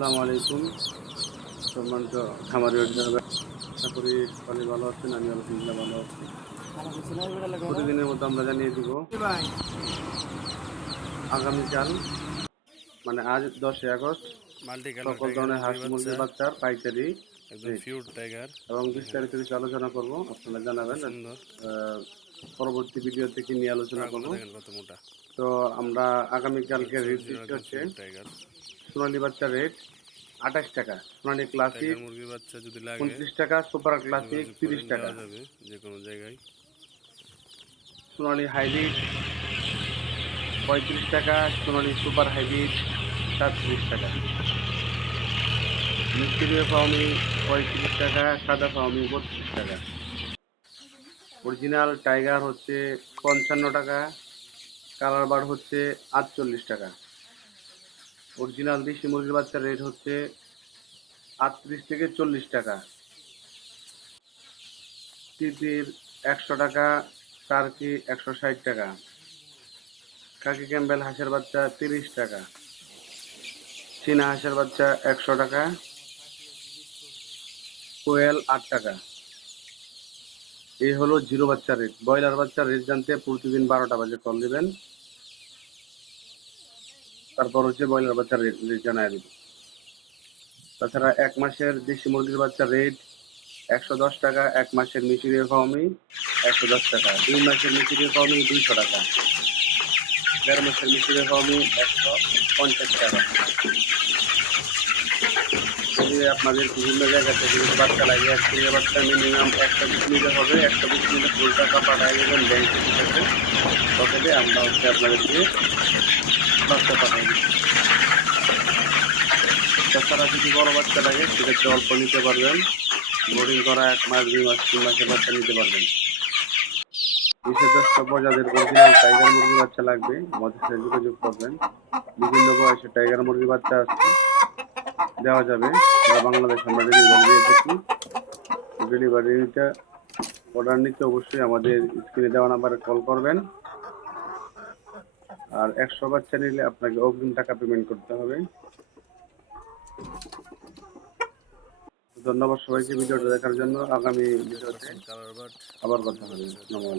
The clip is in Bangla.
আসসালামু আলাইকুম। সম্মানিত খামারি আশা করি সবাই ভালো আছেন আমি আলহামদুলিল্লাহ ভালো আছি। প্রতিদিনের মতো আমরা জানিয়ে দিব আগামীকাল মানে আজ দশই আগস্ট সকল ধরনের হাঁস মুরগির বাচ্চার পাইকারি এবং বিস্তারিত কিছু আলোচনা করব আপনারা জানাবেন পরবর্তী ভিডিও থেকে নিয়ে আলোচনা করব। তো আমরা আগামীকালকে রেট হচ্ছে সোনালি বাচ্চার রেট আঠাশ টাকা। সোনালি ক্লাসিক মুরগির বাচ্চা যদি লাগে উনত্রিশ টাকা সুপার ক্লাসিক তিরিশ টাকা। যাবে যে কোনো জায়গায়। সোনালি হাইব্রিড পঁয়ত্রিশ টাকা। সোনালি সুপার হাইব্রিড সাতত্রিশ টাকা। মিস্ত্রিয় ফাউমি পঁয়ত্রিশ টাকা সাদা ফাউমি বত্রিশ টাকা। অরিজিনাল টাইগার হচ্ছে পঞ্চান্ন টাকা কালার বার হচ্ছে আটচল্লিশ টাকা। অরিজিনাল দেশি মুরগির বাচ্চার রেট হচ্ছে আটত্রিশ থেকে চল্লিশ টাকা। তিতির একশো টাকা, টার্কি একশো ষাট টাকা। কাকি ক্যাম্বেল হাঁসের বাচ্চা তিরিশ টাকা। চীনা হাঁসের বাচ্চা একশো টাকা। কোয়েল আট টাকা। এই হলো জিরো বাচ্চার রেট ব্রয়লার বাচ্চার রেট জানতে প্রতিদিন বারোটা বাজে কল দিবেন। তারপর হচ্ছে ব্রয়লার বাচ্চার রেট জানাই দেব। তাছাড়া এক মাসের দেশি মুরগির বাচ্চার রেট একশো দশ টাকা, এক মাসের মিশরীয় ফাউমি একশো দশ টাকা, দুই মাসের মিশরীয় ফাউমি দুইশো টাকা, দেড় মাসের মিশরীয় ফাউমি একশো পঞ্চাশ টাকা। যদি আপনাদের বিভিন্ন জায়গা থেকে যদি বাচ্চা লাগে, এক থেকে বাচ্চা মিনিমাম একটা বিশ নিতে হবে একটা বিশ নিলে ফুল টাকা পাঠায় দেবেন ব্যাংক থেকে। পকেটে আমরা হচ্ছে আপনাদেরকে বাচ্চা পাঠাই দিচ্ছি। তাছাড়া যদি বড় বাচ্চা লাগে, সেক্ষেত্রে অল্প নিতে পারবেন। বোর্ডিং করা এক মাস, দুই মাস, তিন মাসের বাচ্চা নিতে পারবেন। নিষেধাজ্ঞ প্রজাতির অরিজিনাল টাইগার মুরগির বাচ্চা লাগবে। আমাদের সাথে যোগাযোগ করবেন। বিভিন্ন বয়সে টাইগার মুরগির বাচ্চা আছে। দেওয়া যাবে। সারা বাংলাদেশ আমরা ডেলিভারি দিয়ে থাকি। ডেলিভারিটা অর্ডার নিতে অবশ্যই আমাদের স্ক্রিনে দেওয়া নাম্বারে কল করবেন। আর একশো বাচ্চা নিলে আপনাকে অগ্রিম টাকা পেমেন্ট করতে হবে। ধন্যবাদ সবাইকে ভিডিওটা দেখার জন্য। আগামী ভিডিওতে আবার কথা হবে। ধন্যবাদ